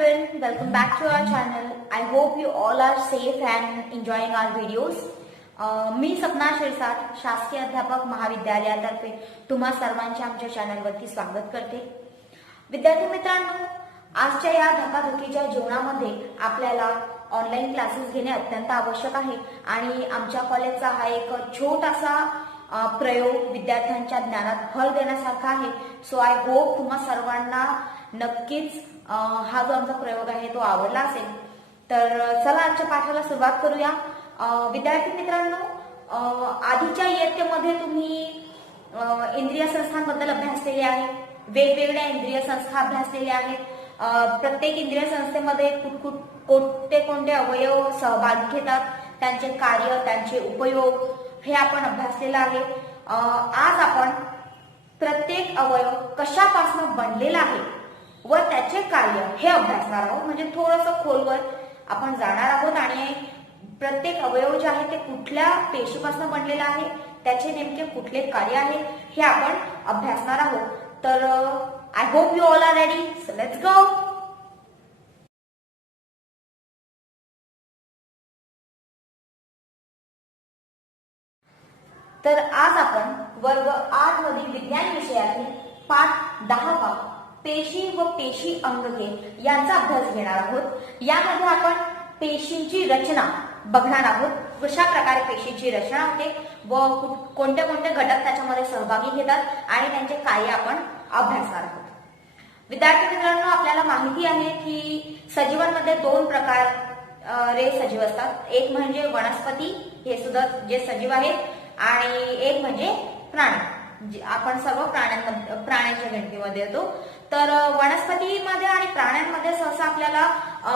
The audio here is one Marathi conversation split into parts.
everyone, welcome back to our channel. I hope you all are safe and enjoying our videos. मी सपना शिरसाट शासकीय अध्यापक महाविद्यालयातर्फे तुम्हा सर्वांचे आमच्या चॅनलवरती स्वागत करते. विद्यार्थी मित्रांनो, आजच्या या धकाधकीच्या जीवनामध्ये आपल्याला ऑनलाईन क्लासेस घेणे अत्यंत आवश्यक आहे आणि आमच्या कॉलेजचा हा एक छोटासा प्रयोग विद्यार्थ्यांच्या ज्ञानात भर देण्यासारखा आहे. सो आय होप तुम्हा सर्वांना नक्कीच हा जो आमचा प्रयोग आहे तो आवडला असेल. तर चला आजच्या पाठाला सुरुवात करूया. विद्यार्थी मित्रांनो, आधीच्या इयत्तेमध्ये तुम्ही इंद्रिय संस्थांबद्दल अभ्यासलेले आहे. वेगवेगळ्या इंद्रिय संस्था अभ्यासलेल्या आहेत. प्रत्येक इंद्रिय संस्थेमध्ये कोणते अवयव सहभाग घेतात, त्यांचे कार्य, त्यांचे उपयोग हे आपण अभ्यासलेलं आहे. आज आपण प्रत्येक अवयव कशापासून बनलेला आहे व त्याचे कार्य हे अभ्यासणार आहोत. म्हणजे थोडंसं खोलवर आपण जाणार आहोत आणि प्रत्येक अवयव जे आहे ते कुठल्या पेशीपासून बनलेला आहे, त्याचे नेमके कुठले कार्य आहे हे आपण अभ्यासणार आहोत. तर I hope you all are ready. So let's go. तर आज आपण वर्ग 8 मधील विज्ञान विषयातील पाठ 10 पेशी व पेशी अंगके यांचा अभ्यास घेणार आहोत. यामध्ये आपण पेशींची रचना बघणार आहोत. कशा प्रकारे पेशीची रचना होते व कोणते कोणते घटक त्याच्यामध्ये सहभागी घेतात आणि त्यांचे कार्य आपण अभ्यासणार आहोत. विद्यार्थी मित्रांनो, आपल्याला माहिती आहे की सजीवांमध्ये दोन प्रकारे सजीव असतात. एक म्हणजे वनस्पती, हे सुद्धा जे सजीव आहेत, आणि एक म्हणजे प्राणी. आपण सर्व प्राण्यांच्या गणतीमध्ये येतो. तर वनस्पतीमध्ये आणि प्राण्यांमध्ये सहसा आपल्याला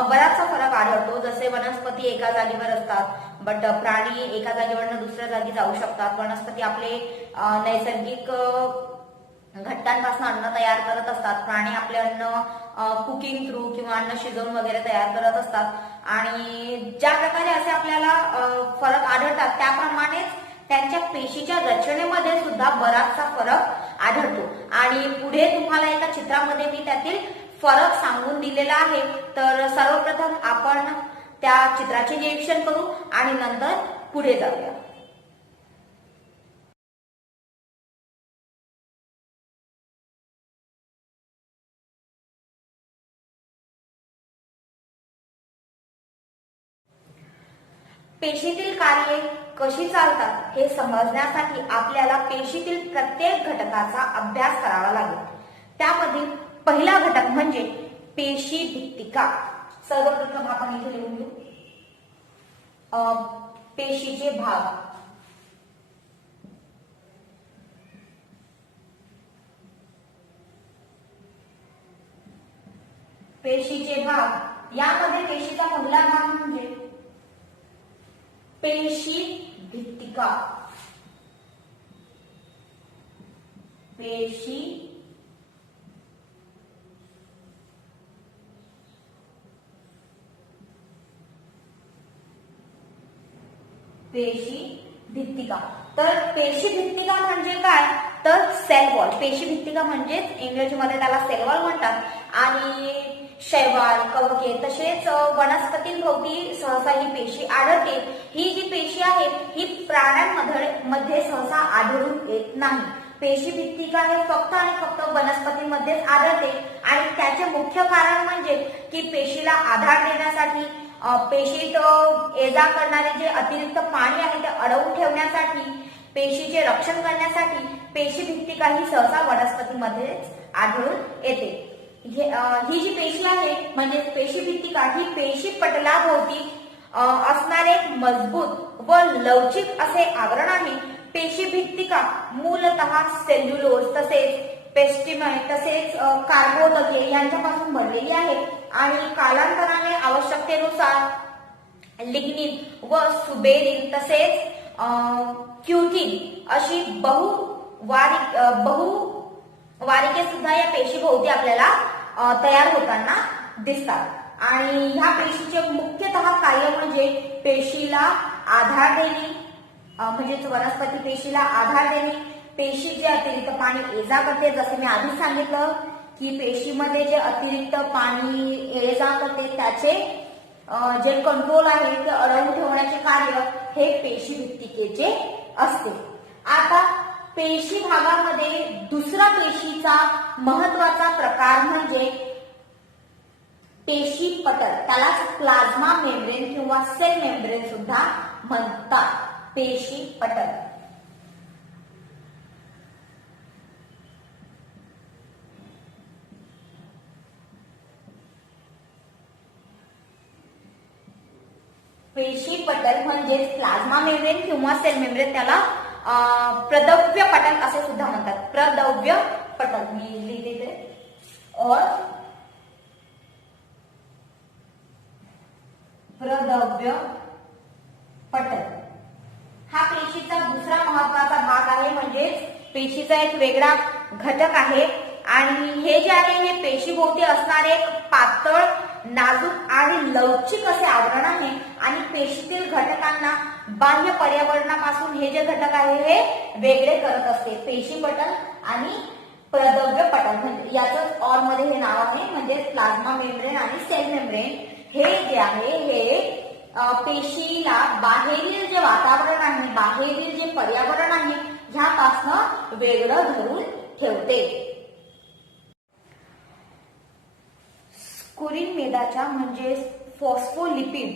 बराचसा फरक आढळतो. जसे वनस्पती एका जागेवर असतात, बट प्राणी एका जागेवरनं दुसऱ्या जागी जाऊ शकतात. वनस्पती आपले नैसर्गिक घटकांपासून अन्न तयार करत असतात. प्राणी आपले अन्न कुकिंग थ्रू किंवा अन्न शिजवून वगैरे तयार करत असतात. आणि ज्या प्रकारे असे आपल्याला फरक आढळतात त्याप्रमाणेच त्यांच्या पेशीच्या रचनेमध्ये सुद्धा बराचसा फरक आढळतो. आणि पुढे तुम्हाला एका चित्रामध्ये मी त्यातील फरक सांगून दिलेला आहे. तर सर्वप्रथम आपण त्या चित्राचे निरीक्षण करू आणि नंतर पुढे जाऊया. पेशीतील कार्ये कशी चालतात हे समजण्यासाठी आपल्याला पेशीतील प्रत्येक घटकाचा अभ्यास करावा लागेल. त्यामधील पहिला घटक म्हणजे पेशी भित्तिका. सर्वप्रथम आपण इथे लिहून घेऊ पेशीचे भाग. पेशीचे भाग यामध्ये पेशीचा पहिला भाग म्हणजे पेशी भित्तिका. पेशी भित्तिका. तर पेशी भित्तिका म्हणजे काय, तर सेल वॉल. पेशी भित्तिका म्हणजेच इंग्रजीमध्ये त्याला सेल वॉल म्हणतात. आणि शैवाल, कवके तसेच वनस्पतींभोवती सहसा ही पेशी आढळते. ही जी पेशी आहे ही प्राण्यांमध्ये सहसा आढळून येत नाही. पेशी भित्तिका हे फक्त आणि फक्त वनस्पतींमध्येच आढळते. आणि त्याचे मुख्य कारण म्हणजे की पेशीला आधार देण्यासाठी, पेशीत ये जा करणारे जे अतिरिक्त पाणी आहे ते अडवून ठेवण्यासाठी, पेशीचे रक्षण करण्यासाठी पेशी भित्तिका ही सहसा वनस्पतीमध्येच आढळून येते. ही जी पेशी आहे म्हणजे पेशी भित्तिका ही पेशी पटलाभोवती असणारे मजबूत व लवचिक असे आवरण आहे. पेशी भित्तिका मूलतः सेल्युलोज तसेच पेस्टिमाइड तसेच कार्बोदके यांच्यापासून बनलेली आहे. आणि कालांतराने आवश्यकतेनुसार लिग्निन व सुबेरिन तसेच क्युटिन अशी बहुवारिके सुद्धा या पेशीभोवती आपल्याला तयार होताना दिसतात. आणि ह्या पेशीचे मुख्यतः कार्य म्हणजे पेशीला आधार देणे, म्हणजेच वनस्पती पेशीला आधार देणे. पेशी जे अतिरिक्त पाणी ये जा करते, जसे मी आधीच सांगितलं की पेशीमध्ये जे अतिरिक्त पाणी ये जा करते त्याचे जे कंट्रोल आहे ते अडवून ठेवण्याचे कार्य हे पेशी भित्तिकेचे असते. आता पेशी भागामध्ये दुसरा पेशीचा महत्वाचा प्रकार म्हणजे पेशी पटल, त्यालाच प्लाझ्मा मेम्ब्रेन किंवा सेल मेम्ब्रेन सुद्धा म्हणतात. पेशी पटल. पेशी पटल म्हणजे प्लाझ्मा मेम्ब्रेन किंवा सेल मेम्ब्रेन, त्याला प्रदव्य पटल असे सुद्धा म्हणतात. प्रदव्य पटल मी लिहिते और प्रदव्य पटल हा पेशीचा दुसरा महत्वाचा भाग आहे. म्हणजेच पेशीचा एक वेगळा घटक आहे आणि हे जे आहे हे पेशीभोवती असणारे एक पातळ, नाजूक आणि लवचिक असे आवरण आहे आणि पेशीतील घटकांना बाह्य पर्यावरणापासून हे जे घटक आहे हे वेगळे करत असते. पेशी पटल आणि प्रदव्य पटल म्हणजे याच ऑर मध्ये हे नाव आहे. म्हणजे प्लाझ्मा मेम्ब्रेन आणि सेल मेम्ब्रेन हे जे आहे हे पेशीला बाहेरील जे वातावरण आहे, बाहेरील जे पर्यावरण आहे ह्यापासून वेगळं धरून ठेवते. स्कुरीन मेदाच्या म्हणजे फॉस्फोलिपिड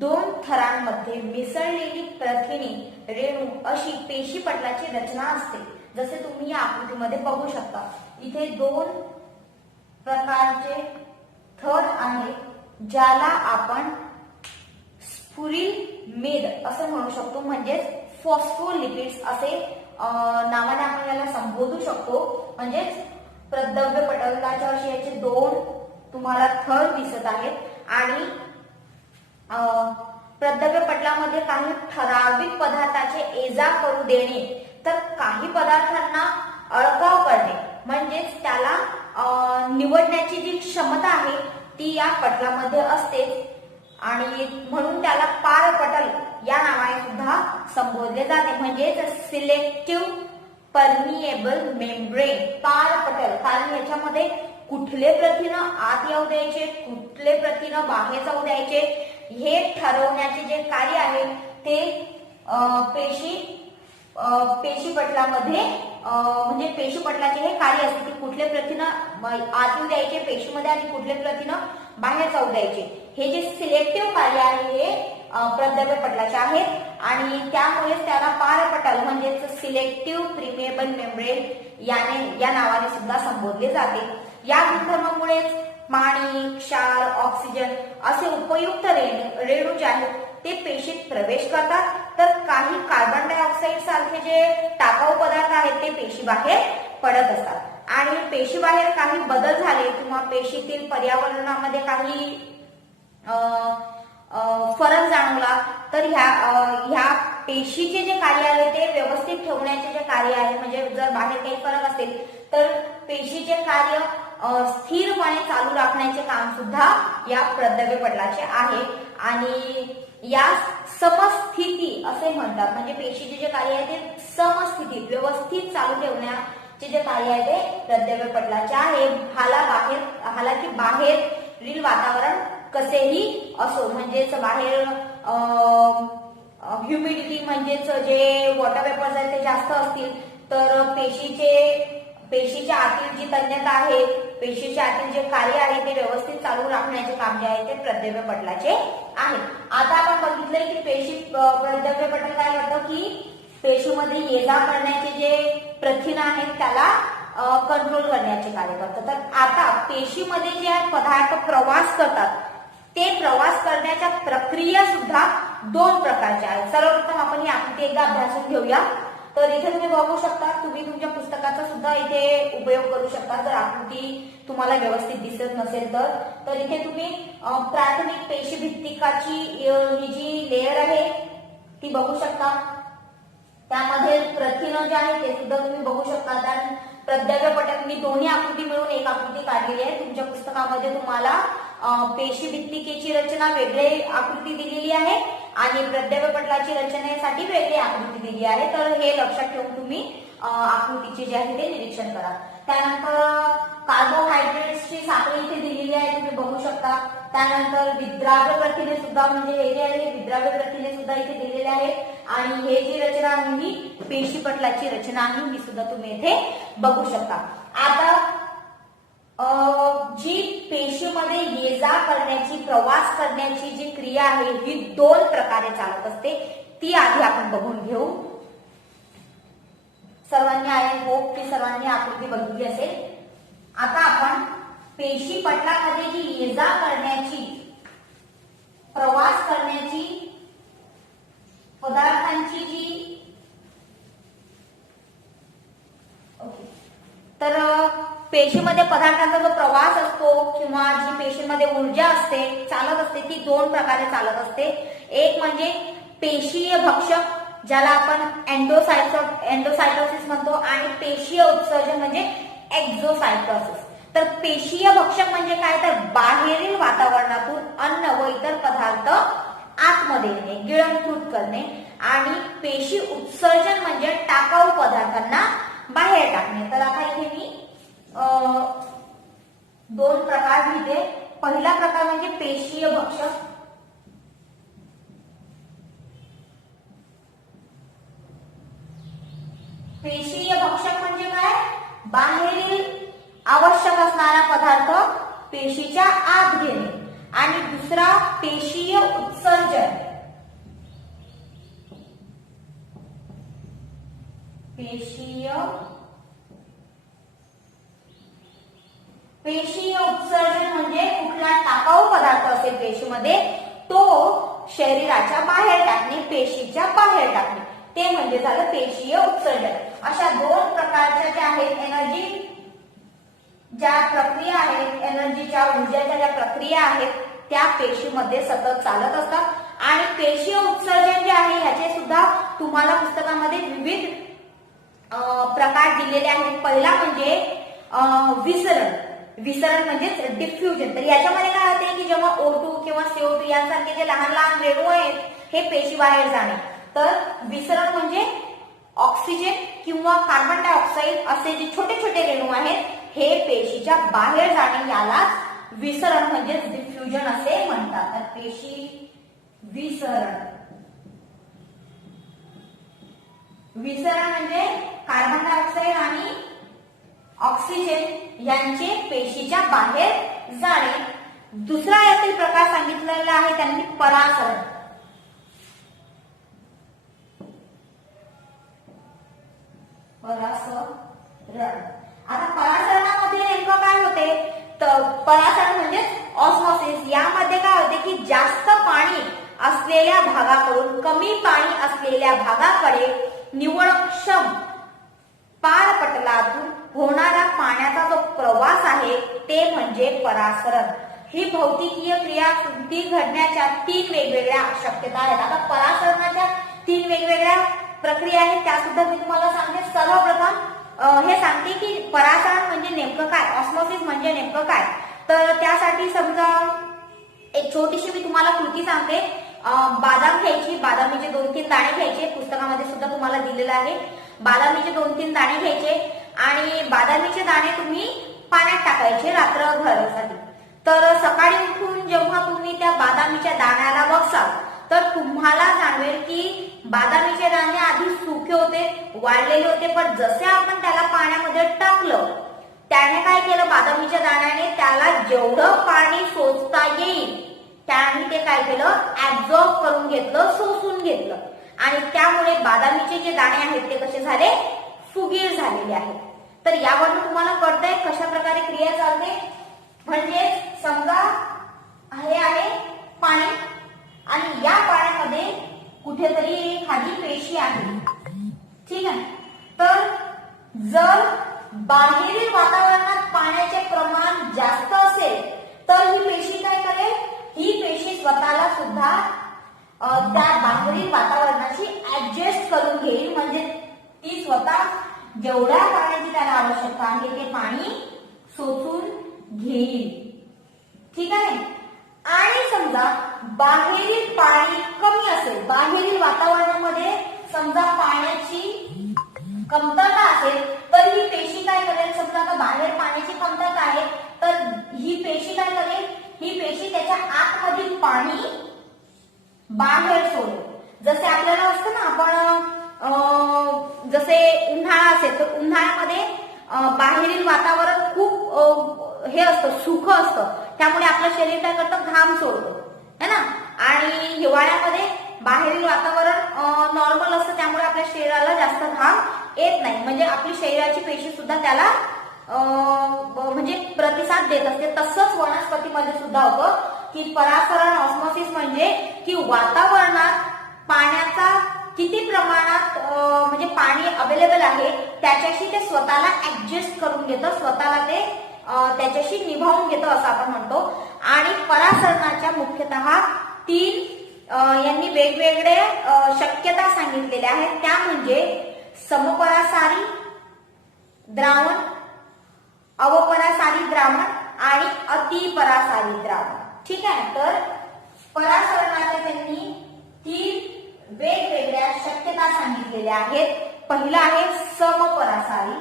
दोन थरांमध्ये मिसळलेली प्रथिने रेणू अशी पेशी पटलाची रचना असते. जसे तुम्ही या आकृतीमध्ये बघू शकता, इथे दोन प्रकारचे थर आहेत ज्याला आपण स्फुरिल मेद असं म्हणू शकतो. म्हणजेच फॉस्फोलिपिड्स असे नावाने आपण याला संबोधू शकतो. म्हणजेच प्रदव्य पटलाच्या असे याचे दोन तुम्हाला थर दिसत आहेत आणि प्रदव्य पटलामध्ये काही ठराविक पदार्थाचे ये-जा करू देणे तर काही पदार्थांना अळकाव करणे म्हणजेच त्याला निवडण्याची जी क्षमता आहे ती या पटलामध्ये असते आणि म्हणून त्याला पारपटल या नावाने सुद्धा संबोधले जाते. म्हणजेच सिलेक्टिव्ह परमिएबल मेम्ब्रेन, पारपटल. कारण याच्यामध्ये कुठले प्रथिन आत येऊ द्यायचे, कुठले प्रथिन बाहेर जाऊ द्यायचे हे ठरवण्याचे जे कार्य आहे ते पेशी पटलामध्ये म्हणजे पेशी पटलाचे हे कार्य असते की कुठले प्रथिन आत येऊ द्यायचे पेशीमध्ये आणि कुठले प्रथिन बाहेर जाऊ द्यायचे. हे जे सिलेक्टिव्ह कार्य आहे हे प्रदव्य पटलाचे आहेत आणि त्यामुळेच त्याला पारपटल म्हणजेच सिलेक्टिव्ह प्रिमेबल मेम्ब्रेन या नावाने सुद्धा संबोधले जाते. या गुणधर्मामुळेच पाणी, क्षार, ऑक्सिजन असे उपयुक्त रेणू जे आहेत ते पेशीत प्रवेश करतात तर काही कार्बन डायऑक्साईड सारखे जे टाकाऊ पदार्थ आहेत ते पेशी बाहेर पडत असतात आणि पेशी बाहेर काही बदल झाले किंवा पेशीतील पर्यावरणामध्ये काही फरक जाणवला तर ह्या पेशीचे जे कार्य आहे ते व्यवस्थित ठेवण्याचे जे कार्य आहे म्हणजे जर बाहेर काही फरक असेल तर पेशीचे कार्य स्थिरपणे चालू राखण्याचे काम सुद्धा या प्रदव्य पटलाचे आहे आणि या समस्थिती असे म्हणतात. म्हणजे पेशीचे जे कार्य आहे ते समस्थितीत व्यवस्थित चालू ठेवण्याचे जे कार्य आहे ते प्रदव्य पटलाचे आहे. हालाकी बाहेरील वातावरण कसेही असो म्हणजेच बाहेर ह्युमिडिटी म्हणजेच जे वॉटर वेपर्स आहेत ते जास्त असतील तर पेशीच्या आतील जी तन्यता आहे, पेशीच्या आतील जे कार्य आहे ते व्यवस्थित चालू राखण्याचे काम जे आहे ते प्रदव्य पटलाचे आहे. आता आपण बघितलंय की प्रदव्य पटल काय करतं की पेशीमध्ये ये-जा करण्याचे जे प्रथिन आहेत त्याला कंट्रोल करण्याचे कार्य करतात. तर आता पेशीमध्ये जे पदार्थ प्रवास करतात ते प्रवास करण्याच्या प्रक्रिया सुद्धा दोन प्रकारच्या आहेत. सर्वप्रथम आपण ही आकृती एकदा अभ्यासून घेऊया. तर इथे तुम्ही बघू शकता, तुम्ही तुमच्या पुस्तकाचा सुद्धा इथे उपयोग करू शकता जर आकृती तुम्हाला व्यवस्थित दिसत नसेल तर इथे तुम्ही प्राथमिक पेशी भित्तिकाची ही जी लेयर आहे ती बघू शकता. त्यामध्ये प्रथिन जे आहे ते सुद्धा तुम्ही बघू शकता. कारण प्रदव्य पटल मी दोन्ही आकृती मिळून एक आकृती काढलेली आहे. तुमच्या पुस्तकामध्ये तुम्हाला पेशी भित्तिकेची रचना वेगळी आकृती दिलेली आहे आणि प्रदव्य पटलाची रचनेसाठी वेगळी आकृती दिली आहे. तर हे लक्षात ठेवून तुम्ही आकृतीचे जे आहे ते निरीक्षण करा. त्यानंतर कार्बोहायड्रेट्सची साखळी इथे दिलेली आहे, तुम्ही बघू शकता. त्यानंतर विद्राव्य प्रथिने सुद्धा, म्हणजे हे जे आहे विद्राव्य प्रथिने सुद्धा इथे दिलेले आहेत. आणि हे जी रचना आहे ही पेशी पटलाची रचना आहे, ही सुद्धा तुम्ही इथे बघू शकता. आता जी पेशीमध्ये ये जा करण्याची, प्रवास करण्याची जी क्रिया आहे ही 2 प्रकारे चालत असते, ती आधी आपण बघून घेऊ. सर्वांनी आय होप की सर्वांनी आकृती बघितली असेल. आता आपण पेशी पटलामध्ये जी ये जा करण्याची, प्रवास करण्याची पदार्थांची जी तर पेशीमध्ये पदार्थांचा जो प्रवास असतो किंवा जी पेशीमध्ये ऊर्जा असते, चालत असते, ती 2 प्रकारे चालत असते. एक म्हणजे पेशीय भक्षक, ज्याला आपण एंडोसायटोसिस म्हणतो, आणि पेशीय उत्सर्जन म्हणजे एक्झोसायटोसिस. तर पेशीय भक्षक म्हणजे काय, तर बाहेरील वातावरणातून अन्न व इतर पदार्थ आतमध्ये येणे, गिळंकृत करणे. आणि पेशी उत्सर्जन म्हणजे टाकाऊ पदार्थांना बाहेर टाकणे. तर आता इथे मी 2 प्रकार लिहिले. पहिला प्रकार म्हणजे पेशीय भक्षक. पेशीय भक्षक म्हणजे काय, बाहेरील आवश्यक असणारा पदार्थ पेशीच्या आत घेणे. आणि दुसरा पेशीय उत्सर्जन. पेशीय उत्सर्जन म्हणजे कुठला टाकाऊ पदार्थ असेल पेशीमध्ये, तो शरीराच्या बाहेर टाकणे, पेशीच्या बाहेर टाकणे, ते म्हणजे झालं पेशीय उत्सर्जन. अशा 2 प्रकारच्या ज्या आहेत एनर्जी, ज्या प्रक्रिया आहेत, एनर्जीच्या ऊर्जेच्या ज्या प्रक्रिया आहेत, त्या पेशीमध्ये सतत चालत असतात. आणि पेशीय उत्सर्जन जे आहे ह्याचे सुद्धा तुम्हाला पुस्तकामध्ये विविध प्रकार दिलेले आहेत. पहिला म्हणजे विसरण. विसरण म्हणजे डिफ्युजन. तर याच्यामध्ये काय होते की जेव्हा O2 किंवा CO2 यांसारखे जे लहान लहान रेणू आहेत हे पेशी बाहेर जाणे. तर विसरण म्हणजे ऑक्सिजन किंवा कार्बन डायऑक्साईड असे जे छोटे छोटे रेणू आहेत हे पेशीच्या बाहेर जाणे, यालाच विसरण म्हणजे डिफ्युजन असे म्हणतात. तर पेशी विसरण. विसरण म्हणजे कार्बन डायऑक्साईड आणि ऑक्सिजन यांचे पेशीच्या बाहेर जाणे. दुसरा यातील प्रकार सांगितलेला आहे त्यांनी परासरण. आता परासरणामध्ये नेमकं काय होते, तर परासरण म्हणजे ऑस्मॉसिस. यामध्ये काय होते की जास्त पाणी असलेल्या भागाकडून कमी पाणी असलेल्या भागाकडे निव्वळक्षम पारपटलातून होणारा पाण्याचा जो प्रवास आहे ते म्हणजे परासरण. ही भौतिकीय क्रिया ती घडण्याच्या 3 वेगवेगळ्या शक्यता आहेत. आता परासरणाच्या 3 वेगवेगळ्या प्रक्रिया आहेत, त्या सुद्धा मी तुम्हाला सांगते. सर्वप्रथम हे सांगते की परासरण म्हणजे नेमकं काय, ऑस्मॉसिस म्हणजे नेमकं काय. तर त्यासाठी समजा एक छोटीशी मी तुम्हाला कृती सांगते. बादाम घ्यायची, बादामीचे 2-3 दाणे घ्यायचे, पुस्तकामध्ये सुद्धा तुम्हाला दिलेलं आहे. बादामीचे 2-3 दाणे घ्यायचे आणि बादामीचे दाणे तुम्ही पाण्यात टाकायचे रात्रभरासाठी. तर सकाळी उठून जेव्हा तुम्ही त्या बादामीच्या दाण्याला बघसाल तर तुम्हाला जाणवेल की बादामीचे दाणे आधी सुके होते, वाळलेले होते, पण जसे आपण त्याला पाण्यामध्ये टाकलं त्याने काय केलं, बादामीच्या दाण्याने त्याला जेवढं पाणी सोसता येईल त्याने ते काय केलं, ऍब्झॉर्ब करून घेतलं, शोषून घेतलं. आणि त्यामुळे बादामीचे जे दाणे आहेत ते कसे झाले, फुगीर झालेले आहेत. तर यावरून तुम्हाला कळतंय कशा प्रकारे क्रिया चालते. म्हणजे समजा हे आहे पाणी आणि या पाण्यामध्ये कुठेतरी एखादी पेशी आहे, ठीक आहे. तर जर बाहेरील वातावरणात पाण्याचे प्रमाण जास्त असेल तर ही पेशी काय करेल, ही पेशी स्वतःला सुद्धा त्या बाहेरील वातावरणाशी ऍडजस्ट करून घेईल. म्हणजे ती स्वतः जेवढ्या पाण्याची त्याला आवश्यकता आहे ते पाणी शोषून घेईल, ठीक आहे. आणि समजा बाहेरील पाणी कमी असेल, बाहेरील वातावरणामध्ये समजा पाण्याची कमतरता असेल तर ही पेशी काय करेल, समजा आता बाहेर पाण्याची कमतरता आहे तर ही पेशी काय करेल, ही पेशी त्याच्या आतमधील पाणी बाहेर सोडेल. जसे आपल्याला असतं ना, आपण जसे उन्हाळा असेल तर उन्हाळ्यामध्ये बाहेरील वातावरण खूप हे असतं, सुख असतं, त्यामुळे आपलं शरीर काय करतं, घाम सोडतं है ना. आणि हिवाळ्यामध्ये बाहेरील वातावरण नॉर्मल असतं, त्यामुळे आपल्या शरीराला जास्त घाम येत नाही, म्हणजे आपली शरीराची पेशी सुद्धा त्याला म्हणजे प्रतिसाद देत असते. तसंच वनस्पतीमध्ये सुद्धा होतं की परासरण ऑस्मोसिस म्हणजे की वातावरणात पाण्याचा किती प्रमाणात म्हणजे पाणी अवेलेबल आहे त्याच्याशी ते स्वतःला ऍडजस्ट करून घेतं, स्वतःला ते त्याच्याशी निभावून घेतं असं आपण म्हणतो. आणि परासरणाच्या मुख्यतः 3 यांनी वेगवेगळे शक्यता सांगितलेल्या आहेत, त्या म्हणजे समपरासारी द्रावण, अवपरासारी द्रावण आणि अतिपरासारी द्रावण. ठीक आहे, तर परासरणाच्या त्यांनी 3 वेगवेगळ्या शक्यता सांगितलेल्या आहेत. पहिला आहे समपरासारी,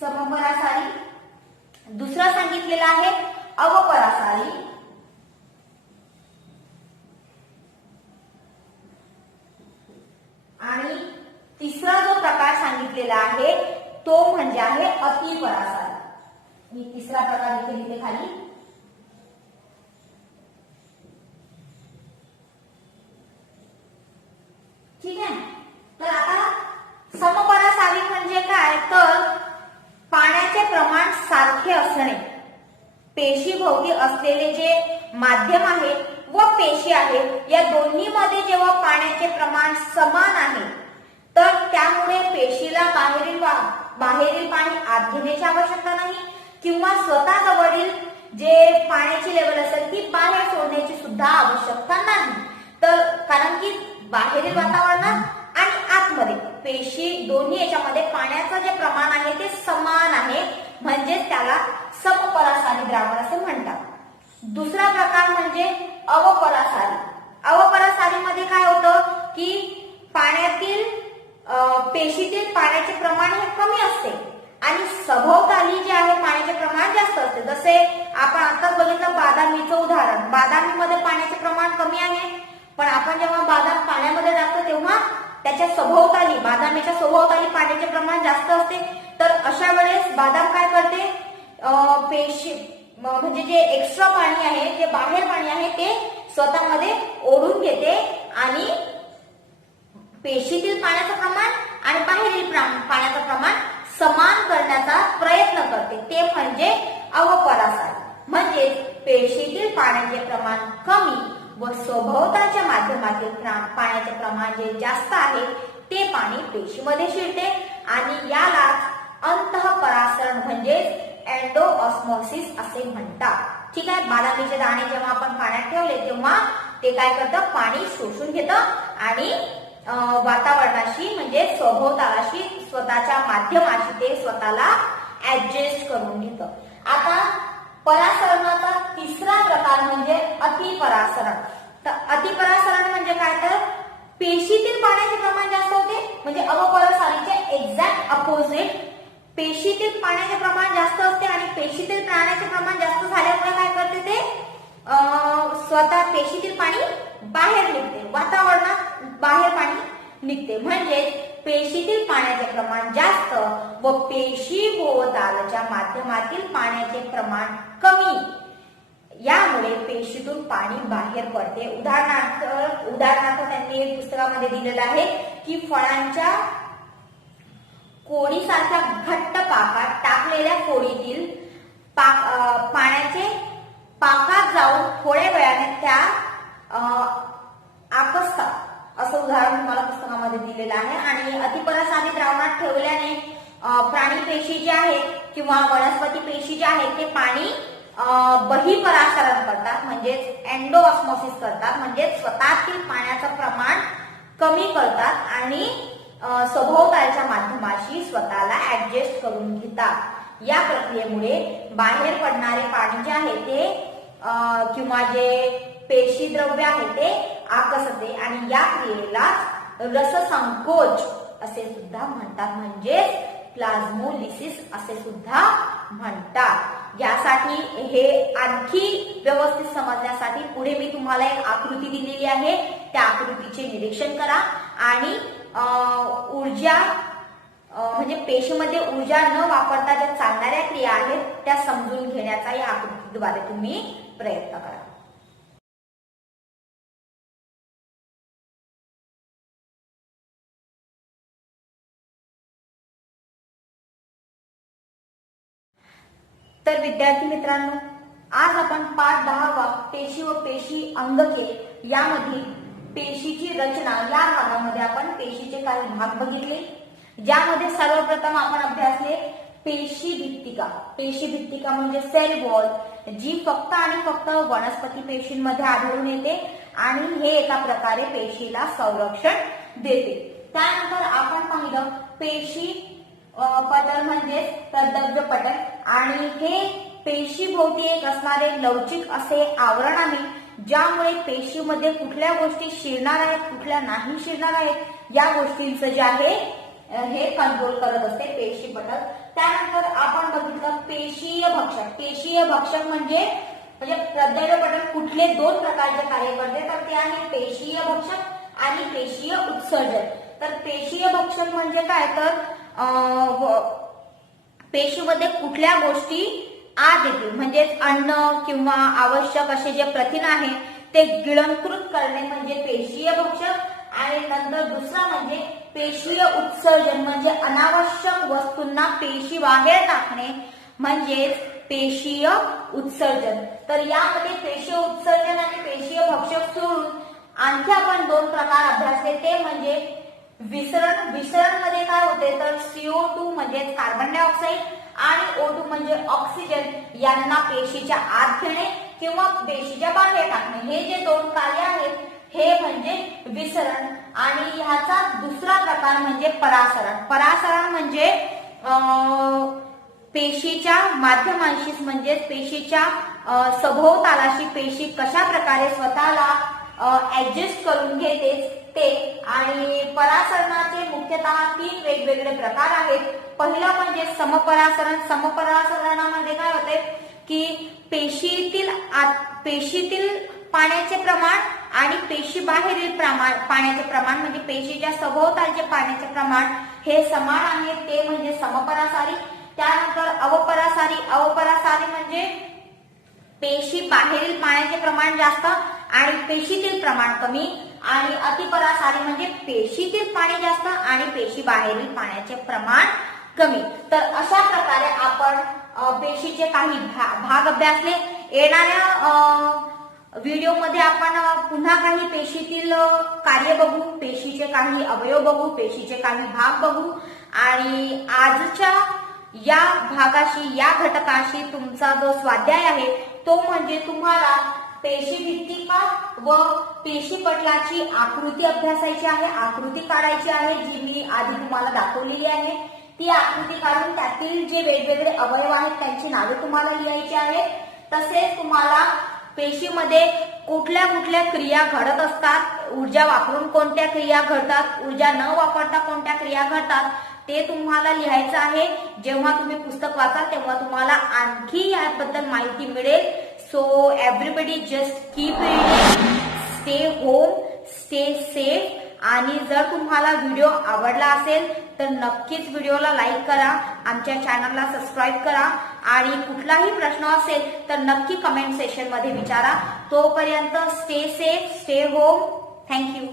समपरासारी. दुसरा सांगितलेला आहे अवपरासारी. आणि तिसरा जो प्रकार सांगितलेला आहे तो म्हणजे आहे अतिपरासारी. मी तिसरा प्रकार इथे लिहिले खाली. ठीक आहे, तर आता समपरासारी म्हणजे काय, तर पाण्याचे प्रमाण सारखे असणे, पेशीभोवती असलेले जे माध्यम आहे व पेशी आहे या दोन्ही मध्ये जेव्हा पाण्याचे प्रमाण समान आहे तर त्यामुळे पेशीला बाहेरील पाणी आत घेण्याची आवश्यकता नाही किंवा स्वतः जवळील जे पाण्याची लेवल असेल ती बाहेर सोडण्याची सुद्धा आवश्यकता नाही. तर कारण की बाहेरील वातावरणात आणि आतमध्ये पेशी दोन्ही याच्यामध्ये पाण्याचं जे प्रमाण आहे ते समान आहे, म्हणजेच त्याला समपरासारी द्रावण असे म्हणतात. दुसरा प्रकार म्हणजे अवपरासारी. अवपरासारी मध्ये काय होतं की पाण्यातील पेशीतील पाण्याचे प्रमाण हे कमी असते आणि सभोवताली जे आहे पाण्याचे प्रमाण जास्त असते. जसे आपण आताच बघितलं बादामीचं उदाहरण, बादामीमध्ये पाण्याचे प्रमाण कमी आहे, पण आपण जेव्हा बादाम पाण्यामध्ये टाकतो तेव्हा त्याच्या सभोवताली, बादामीच्या सभोवताली पाण्याचे प्रमाण जास्त असते. तर अशा वेळेस बादाम काय करते, पेशी म्हणजे जे एक्स्ट्रा पाणी आहे, जे बाहेर पाणी आहे ते स्वतःमध्ये ओढून घेते आणि पेशीतील पाण्याचं प्रमाण आणि बाहेरील पाण्याचं प्रमाण समान करण्याचा प्रयत्न करते, ते म्हणजे अवपरासारी. म्हणजे पेशीतील पाण्याचे प्रमाण कमी व सभोवतालच्या माध्यमातील पाण्याचे प्रमाण जे जास्त आहे ते पाणी पेशीमध्ये शिरते आणि यालाच अंतःपरासरण म्हणजे एंडोऑस्मोसिस असे म्हणतात. ठीक आहे, बादामीचे दाणे जेव्हा आपण पाण्यात ठेवले तेव्हा ते काय करतं, पाणी शोषून घेतं आणि वातावरणाशी म्हणजे सभोवतालाशी स्वतःच्या माध्यमाशी ते स्वतःला ऍडजस्ट करून घेतं. आता परासरणाचा तिसरा प्रकार म्हणजे अतिपरासरण. तर अतिपरासरण म्हणजे काय, तर पेशीतील पाण्याचे प्रमाण जास्त होते, म्हणजे अवपरासारीचे एक्झॅक्ट अपोजिट. पेशीतील पाण्याचे प्रमाण जास्त असते आणि पेशीतील पाण्याचे प्रमाण जास्त झाल्यामुळे काय करते, ते स्वतः पेशीतील पाणी बाहेर निघते, वातावरणात बाहेर पाणी निघते. म्हणजे पेशीतील पाण्याचे प्रमाण जास्त व पेशीभोवतालच्या माध्यमातील पाण्याचे प्रमाण कमी, यामुळे पेशीतून पाणी बाहेर पडते. उदाहरणार्थ त्यांनी पुस्तकामध्ये दिलेलं आहे की फळांच्या कोडीसारख्या घट्ट पाकात टाकलेल्या कोडीतील पाण्याचे पाकात जाऊन थोड्या वेळाने त्या आकसतात, असं उदाहरण मला पुस्तकामध्ये दिलेलं आहे. आणि अतिपरासारी द्रावणात ठेवल्याने प्राणी पेशी जे आहेत किंवा वनस्पती पेशी जे आहेत ते पाणी बहिपरासरण करतात, म्हणजेच एंडोऑस्मोसिस करतात, म्हणजेच स्वतःतील पाण्याचं प्रमाण कमी करतात आणि सभोवतालच्या माध्यमाशी स्वतःला ऍडजस्ट करून घेतात. या प्रक्रियेमुळे बाहेर पडणारे पाणी जे आहे ते किंवा जे पेशी द्रव्य आहे ते आकसते आणि या क्रियेला रससंकोच असे सुद्धा म्हणतात, म्हणजे प्लाझ्मोलिसिस असे सुद्धा म्हणतात। यासाठी हे आणखी व्यवस्थित समजण्यासाठी पुढे मी तुम्हाला एक आकृती दिलेली आहे, त्या आकृतीचे निरीक्षण करा आणि ऊर्जा म्हणजे पेशीमध्ये ऊर्जा न वापरता ज्या चालणाऱ्या क्रिया आहेत त्या समजून घेण्याचा या आकृतीद्वारे तुम्ही प्रयत्न करा। तर विद्यार्थी मित्रांनो, आज आपण पाठ 10 पेशी व पेशी अंगके यामधील पेशीची रचना या भागामध्ये आपण पेशीचे काही भाग बघितले, ज्यामध्ये सर्वप्रथम आपण अभ्यासले पेशी भित्तिका। पेशी भित्तिका म्हणजे सेल वॉल, जी फक्त आणि फक्त वनस्पती पेशींमध्ये आढळून येते आणि हे एका प्रकारे पेशीला संरक्षण देते। त्यानंतर आपण पाहिलं पेशी पटल म्हणजे तद्दव्य पटल, आणि हे पेशीभोवती एक असणारे लवचिक असे आवरण आहे, ज्यामुळे पेशीमध्ये कुठल्या गोष्टी शिरणार आहेत कुठल्या नाही शिरणार आहेत या गोष्टींचं जे आहे हे कंट्रोल करत असते पेशी पटल। त्यानंतर आपण बघितलं पेशीय भक्षक। पेशीय भक्षक म्हणजे तद्दव्य पटल कुठले दोन प्रकारचे कार्य करते, तर ते आहे पेशीय भक्षक आणि पेशीय उत्सर्जन। तर पेशीय भक्षक म्हणजे काय, तर पेशीमध्ये कुठल्या गोष्टी आत येतील म्हणजे अन्न किंवा आवश्यक असे जे प्रथिन आहे ते गिळंकृत करणे म्हणजे पेशीय भक्षक, आणि नंतर दुसरा म्हणजे पेशीय उत्सर्जन म्हणजे अनावश्यक वस्तूंना पेशी बाहेर टाकणे म्हणजे पेशीय उत्सर्जन। तर यामध्ये पेशीय उत्सर्जन आणि पेशीय भक्षक सोडून आणखी आपण दोन प्रकार अभ्यासले, ते म्हणजे विसरण। विसरण मध्ये काय होते, तर CO2 म्हणजे कार्बन डायऑक्साईड आणि O2 म्हणजे ऑक्सिजन यांना पेशीच्या आत घेणे किंवा पेशीच्या बाहेर टाकणे, हे जे दोन कार्य आहेत हे म्हणजे विसरण। आणि ह्याचा दुसरा प्रकार म्हणजे परासरण। परासरण म्हणजे पेशीच्या माध्यमांशी म्हणजे पेशीच्या सभोवतालाशी पेशी कशा प्रकारे स्वतःला ऍडजस्ट करून घेते ते। आणि परासरणाचे मुख्यतः 3 वेगवेगळे प्रकार आहेत। पहिला म्हणजे समपरासरण। समपरासरणामध्ये काय होते की पेशीतील पाण्याचे प्रमाण आणि पेशी बाहेरील पाण्याचे प्रमाण म्हणजे पेशीच्या सभोवतालचे पाण्याचे प्रमाण हे समान आहे, ते म्हणजे समपरासारी। त्यानंतर अवपरासारी। अवपरासारी म्हणजे पेशी बाहेरील पाण्याचे प्रमाण जास्त आणि पेशीतील प्रमाण कमी, आणि अतिपरासारी म्हणजे पेशीतील पाणी जास्त आणि पेशी बाहेरील पाण्याचे प्रमाण कमी। तर अशा प्रकारे आपण पेशीचे काही भाग अभ्यासले। येणाऱ्या व्हिडिओमध्ये आपण पुन्हा काही पेशीतील कार्य बघू, पेशीचे काही अवयव बघू, पेशीचे काही भाग बघू, आणि आजच्या या भागाशी या घटकाशी तुमचा जो स्वाध्याय आहे तो म्हणजे तुम्हाला पेशी भित्तिका व पेशी पटलाची आकृती अभ्यासायची आहे, आकृती काढायची आहे, जी मी आधी तुम्हाला दाखवलेली आहे। ती आकृती काढून त्यातील जे वेगवेगळे अवयव आहेत त्यांची नावे तुम्हाला लिहायची आहेत। तसेच तुम्हाला पेशीमध्ये कुठल्या कुठल्या क्रिया घडत असतात, ऊर्जा वापरून कोणत्या क्रिया घडतात, ऊर्जा न वापरता कोणत्या क्रिया घडतात ते तुम्हाला लिहायचं आहे। जेव्हा तुम्ही पुस्तक वाचाल तेव्हा तुम्हाला आणखी याबद्दल माहिती मिळेल। So everybody just keep reading, stay home, stay safe, आणि जर तुम्हाला व्हिडिओ आवडला असेल तर नक्कीच व्हिडिओला लाईक करा, आमच्या चॅनलला सबस्क्राईब करा, आणि कुठलाही प्रश्न असेल तर नक्की कमेंट सेक्शन मध्ये विचारा। तोपर्यंत stay safe, stay home, thank you.